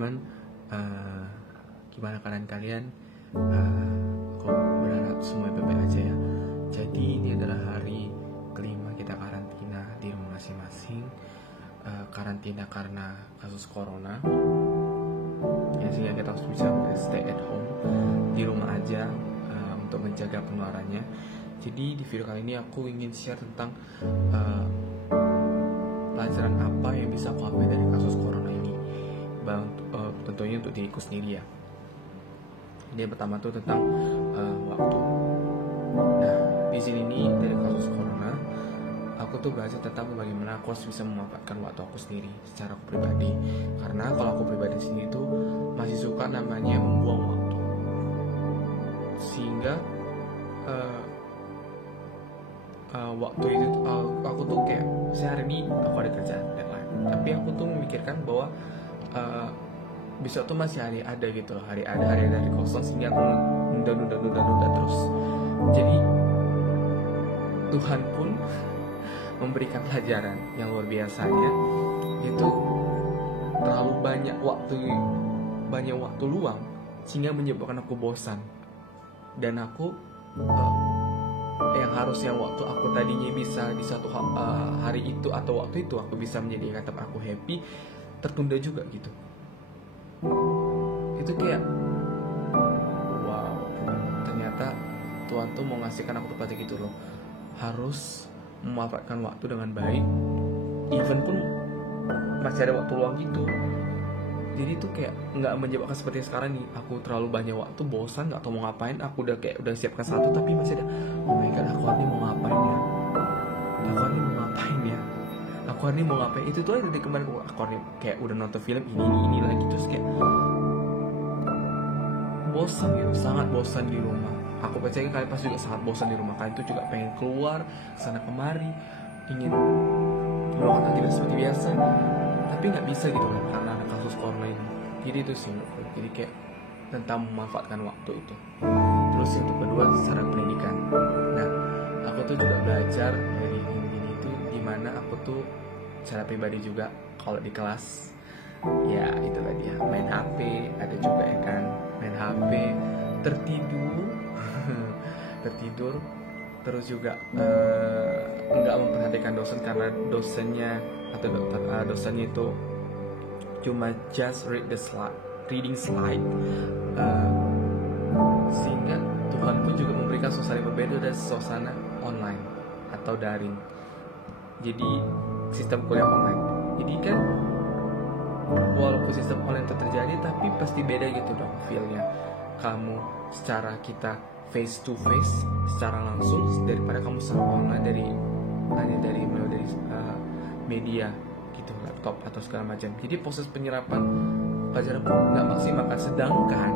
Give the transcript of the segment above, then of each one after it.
teman-teman, gimana keadaan kalian? Aku berharap semua baik-baik aja ya. Jadi ini adalah hari kelima kita karantina di rumah masing-masing. Karantina karena kasus corona ya, sehingga kita harus bisa stay at home di rumah aja untuk menjaga penularannya. Jadi di video kali ini aku ingin share tentang pelajaran apa yang bisa aku ambil dari kasus corona ini, tentunya untuk diriku sendiri ya. Ini yang pertama tuh tentang waktu. Nah, di sini nih dari kasus corona, aku tuh belajar tentang bagaimana aku harus bisa memanfaatkan waktu aku sendiri secara aku pribadi. Karena kalau aku pribadi sendiri tuh masih suka namanya membuang waktu, sehingga waktu itu aku tuh kayak sehari ini aku ada kerjaan deadline, tapi aku tuh memikirkan bahwa besok tuh masih hari ada gitu loh, hari ada dari kosong, sehingga aku nunda terus. Jadi Tuhan pun memberikan pelajaran yang luar biasanya, itu terlalu banyak waktu luang sehingga menyebabkan aku bosan, dan aku yang waktu aku tadinya bisa di satu hari itu atau waktu itu aku bisa menjadikan tempat aku happy, tertunda juga gitu. Itu kayak wow, ternyata Tuhan tuh mau ngasihkan aku seperti gitu loh, harus memanfaatkan waktu dengan baik, even pun masih ada waktu luang gitu. Jadi itu kayak nggak menyebabkan seperti sekarang nih, aku terlalu banyak waktu, bosan, nggak tahu mau ngapain. Aku udah siapkan satu, tapi masih ada, oh my god, aku hari ini mau ngapain ya, aku hari ini mau ngapain. Itu tuh dari kemarin aku hari ini kayak udah nonton film ini lagi, terus kayak bosan gitu, sangat bosan di rumah. Aku percaya kalian pasti juga sangat bosan di rumah. Kalian tuh juga pengen keluar sana kemari, ingin melakukan aktivitas seperti biasa, tapi nggak bisa gitu kan karena ada kasus corona ini. Jadi itu sih menurutku. Jadi kayak tentang memanfaatkan waktu itu. Terus yang kedua secara pendidikan. Nah, aku tuh juga belajar dari ini tuh, dimana aku tuh secara pribadi juga kalau di kelas ya itu tadi ya, main HP, ada juga ya kan, main HP, tertidur, terus juga nggak memperhatikan dosen karena dosennya itu cuma just reading slide, sehingga Tuhan pun juga memberikan suasana yang berbeda dari suasana online atau daring. Jadi sistem kuliah online, jadi kan walaupun sistem online itu terjadi, tapi pasti beda gitu dong feel-nya. Kamu secara kita face to face, secara langsung, daripada kamu secara online dari media gitu, laptop atau segala macam. Jadi proses penyerapan pelajaran nggak maksimal kan. Sedangkan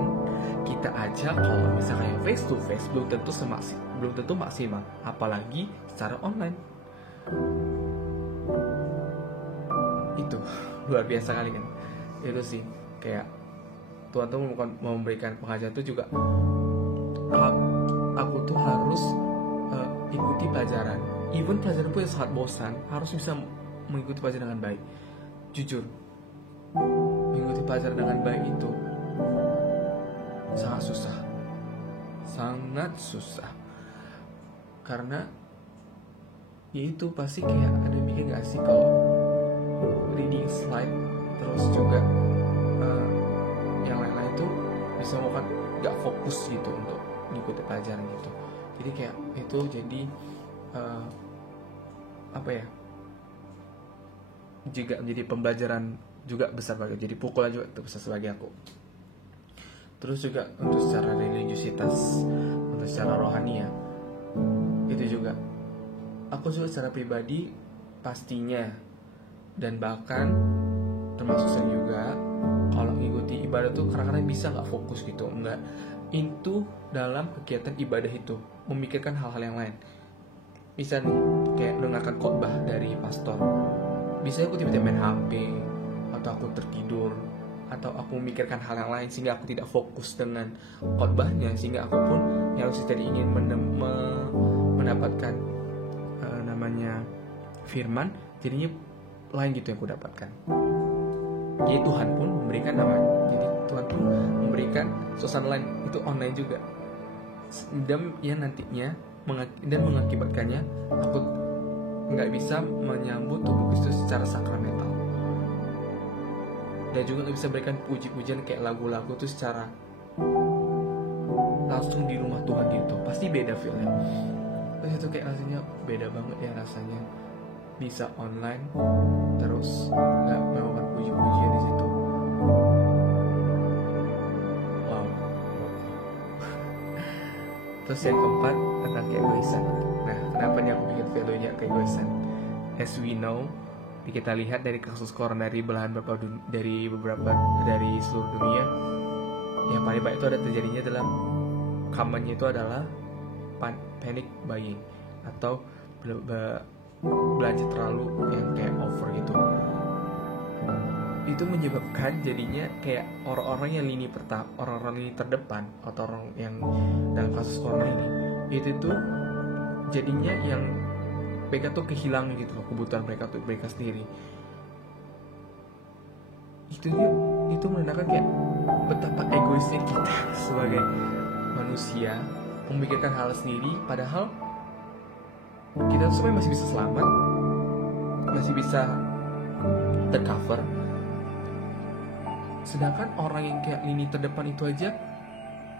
kita aja kalau misalnya face to face belum tentu maksimal, apalagi secara online. Itu luar biasa kali kan. Itu sih kayak Tuhan tuh memberikan pengajaran itu juga. Aku tuh harus ikuti pelajaran, even pelajaran pun yang sangat bosan, harus bisa mengikuti pelajaran dengan baik. Jujur, mengikuti pelajaran dengan baik itu sangat susah, karena ya itu pasti kayak ada mikir gak sih kalau reading slide terus juga yang lain-lain tuh bisa membuat gak fokus gitu untuk mengikuti pelajaran gitu. Jadi kayak itu jadi juga menjadi pembelajaran juga besar bagi, jadi pukulan juga besar sebagai aku. Terus juga untuk secara religiusitas, untuk secara rohani ya, itu juga aku juga secara pribadi pastinya, dan bahkan termasuk saya juga, kalau mengikuti ibadah tuh kadang-kadang bisa nggak fokus gitu, nggak into dalam kegiatan ibadah itu, memikirkan hal-hal yang lain. Bisa nih kayak dengarkan khotbah dari pastor, bisa aku tiba-tiba main HP, atau aku tertidur, atau aku memikirkan hal yang lain sehingga aku tidak fokus dengan khotbahnya, sehingga aku pun yang harus tadi ingin mendapatkan namanya firman, jadinya lain gitu yang aku dapatkan. Jadi Tuhan pun memberikan namanya. Jadi Tuhan pun memberikan suasana lain itu online juga. Dan yang nantinya dan mengakibatkannya aku nggak bisa menyambut tubuh Kristus secara sakramental. Dan juga nggak bisa berikan puji-pujian kayak lagu-lagu tuh secara langsung di rumah Tuhan gitu. Pasti beda feelnya. Terus itu kayak rasanya beda banget ya rasanya bisa online terus nggak melakukan puji-pujian di situ. Wow. Terus yang keempat tentang keegoisan. Nah, kenapa nih aku bikin value-nya keegoisan? As we know, kita lihat dari kasus corona dari dari seluruh dunia, yang paling banyak itu ada terjadinya dalam kampanye itu adalah panic buying atau belanja terlalu yang kayak over gitu. Itu menyebabkan jadinya kayak orang-orang yang orang-orang lini terdepan atau orang yang dalam kasus corona ini itu tuh jadinya yang mereka tuh kehilangan gitu loh kebutuhan mereka sendiri. Itu menandakan kayak betapa egoisnya kita sebagai manusia memikirkan hal sendiri, padahal kita sebenarnya masih bisa selamat, masih bisa tercover. Sedangkan orang yang kayak lini terdepan itu aja,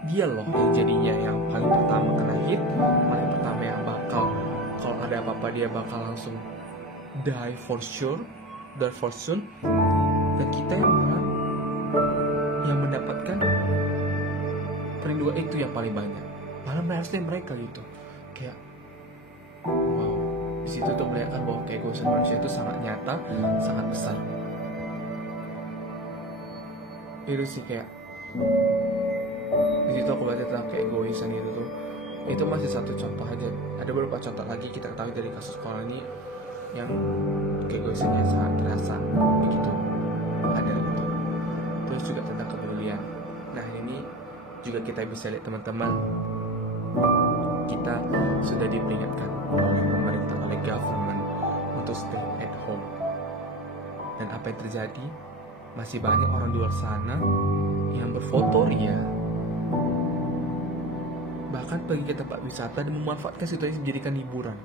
dia loh yang jadinya yang paling pertama kena hit, paling pertama yang bakal kalau ada apa-apa dia bakal langsung die for sure, die for soon. Dan kita yang mendapatkan perlindungan itu yang paling banyak, malah mereka gitu. Kayak wow, di situ tuh melihatkan bahwa keegoisan manusia itu sangat nyata, sangat besar. Itu sih kayak di situ aku baca tentang keegoisan itu tuh. Itu masih satu contoh aja. Ada beberapa contoh lagi kita ketahui dari kasus corona ini yang keegoisannya sangat terasa begitu ada gitu. Terus juga tentang kepedulian. Nah ini juga kita bisa lihat teman-teman, kita sudah diperingatkan oleh pemerintah, oleh government untuk stay at home. Dan apa yang terjadi? Masih banyak orang di luar sana yang berfotoria, bahkan pergi ke tempat wisata dan memanfaatkan situasi menjadikan hiburan.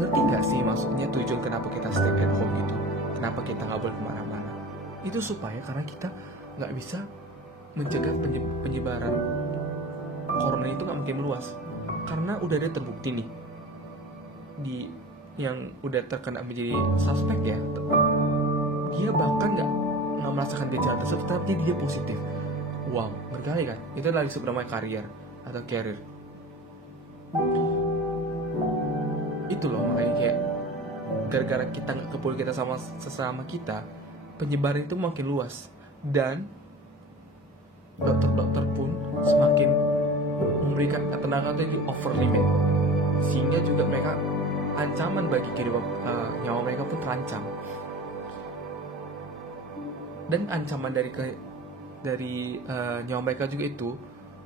Ngerti gak sih maksudnya tujuan kenapa kita stay at home gitu? Kenapa kita gak boleh kemana-mana? Itu supaya karena kita gak bisa mencegah penyebaran corona itu gak makin meluas. Karena udah ada terbukti nih di yang udah terkena menjadi suspek ya, dia bahkan nggak merasakan gejala tersebut tapi dia positif. Wow, berkali kan? Itu lagi sebenarnya carrier. Itu loh, makanya kayak gara-gara kita nggak kepul kita sama sesama kita, penyebaran itu makin luas. Dan dokter-dokter pun semakin memberikan ketenangan itu over limit, sehingga juga mereka ancaman bagi kehidupan nyawa mereka pun terancam. Dan ancaman dari nyawa mereka juga itu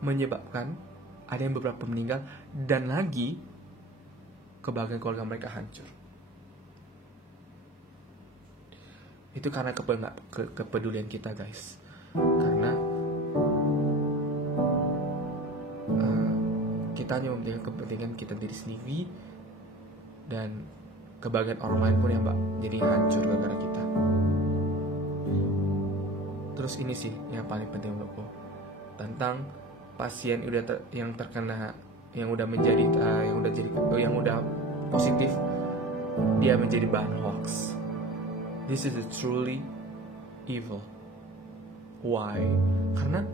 menyebabkan ada yang beberapa meninggal dan lagi kebahagiaan keluarga mereka hancur. Itu karena kepedulian kita guys. Karena kita hanya mementingkan kepentingan kita diri sendiri dan kebahagiaan orang lain pun yang jadi hancur gara-gara kita. Terus ini sih yang paling penting menurutku tentang pasien yang terkena, yang udah positif, dia menjadi bahan hoax. This is truly evil. Why? Karena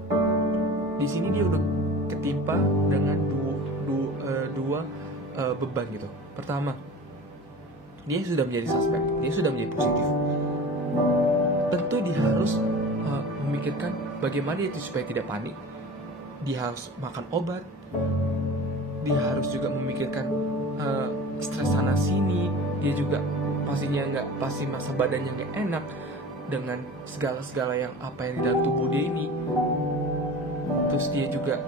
di sini dia udah ketimpa dengan dua beban gitu. Pertama, dia sudah menjadi suspek, dia sudah menjadi positif. Tentu dia harus memikirkan bagaimana itu supaya tidak panik. Dia harus makan obat. Dia harus juga memikirkan stres sana sini. Dia juga pasti masa badannya nggak enak dengan segala yang apa yang di dalam tubuh dia ini. Terus dia juga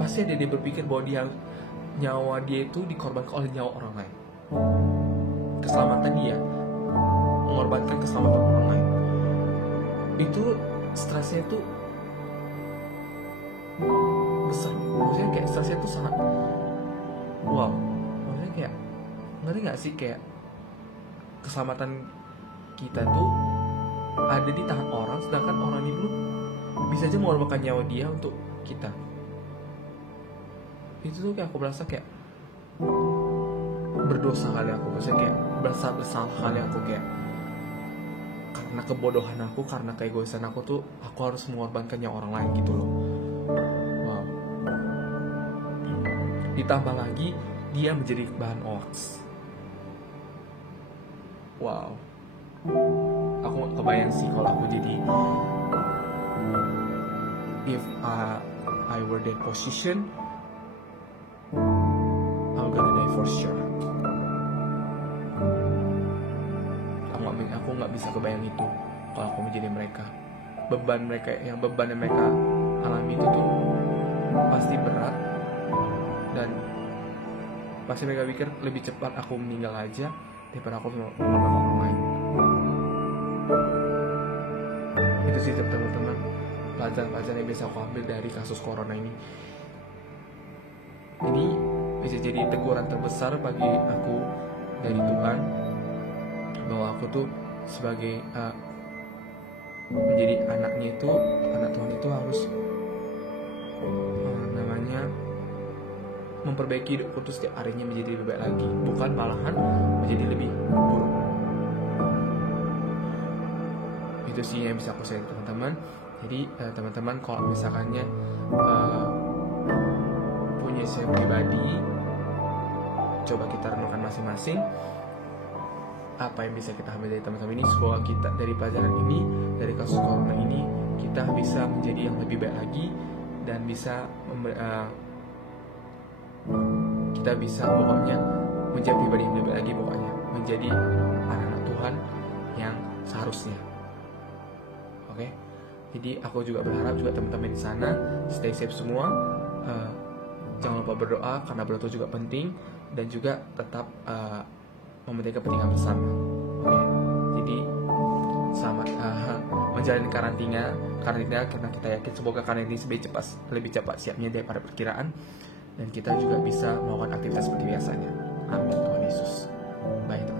pasti dia berpikir bahwa nyawa dia itu dikorbankan oleh nyawa orang lain. Keselamatan dia mengorbankan keselamatan orang lain. Itu stresnya itu besar. Maksudnya kayak stresnya itu sangat wow. Maksudnya kayak ngerti gak sih, kayak keselamatan kita tuh ada di tangan orang, sedangkan orang itu bisa aja mengorbankan nyawa dia untuk kita. Itu tuh kayak aku berasa kayak berdosa kali aku, maksudnya kayak berasa bersalah kali aku, kayak karena kebodohan aku, karena keegoisan aku tuh aku harus mengorbankan nyawa orang lain gitu loh. Wow. Ditambah lagi dia menjadi bahan hoax. Wow. Aku gak kebayang sih kalau aku jadi, if I were that position, I'm gonna die for sure. Aku nggak bisa kebayang itu kalau aku menjadi mereka. Beban yang mereka alami itu tuh pasti berat, dan pasti mereka pikir lebih cepat aku meninggal aja daripada aku mengorbankan orang lain. Itu sih teman-teman pelajaran yang bisa aku ambil dari kasus corona ini. Ini bisa jadi teguran terbesar bagi aku dari Tuhan, bahwa aku tuh sebagai menjadi anak Tuhan itu harus memperbaiki hidupku tuh setiap harinya menjadi lebih baik lagi, bukan malahan menjadi lebih buruk. Itu sih yang bisa aku share teman-teman. Jadi teman-teman kalau misalkannya punya saya pribadi, coba kita renungkan masing-masing apa yang bisa kita ambil dari teman-teman ini. Semoga kita dari pelajaran ini, dari kasus corona ini, kita bisa menjadi yang lebih baik lagi, dan bisa kita bisa pokoknya menjadi pribadi yang lebih baik lagi, pokoknya menjadi anak-anak Tuhan yang seharusnya. Oke? Jadi aku juga berharap juga teman-teman di sana stay safe semua. Jangan lupa berdoa, karena berdoa itu juga penting, dan juga tetap mementingkan kepentingan bersama. Oke? Jadi selamat menjalani karantina karena kita yakin semoga karantina ini lebih cepat siapnya daripada perkiraan, dan kita juga bisa melakukan aktivitas seperti biasanya. Amin Tuhan Yesus. Baik.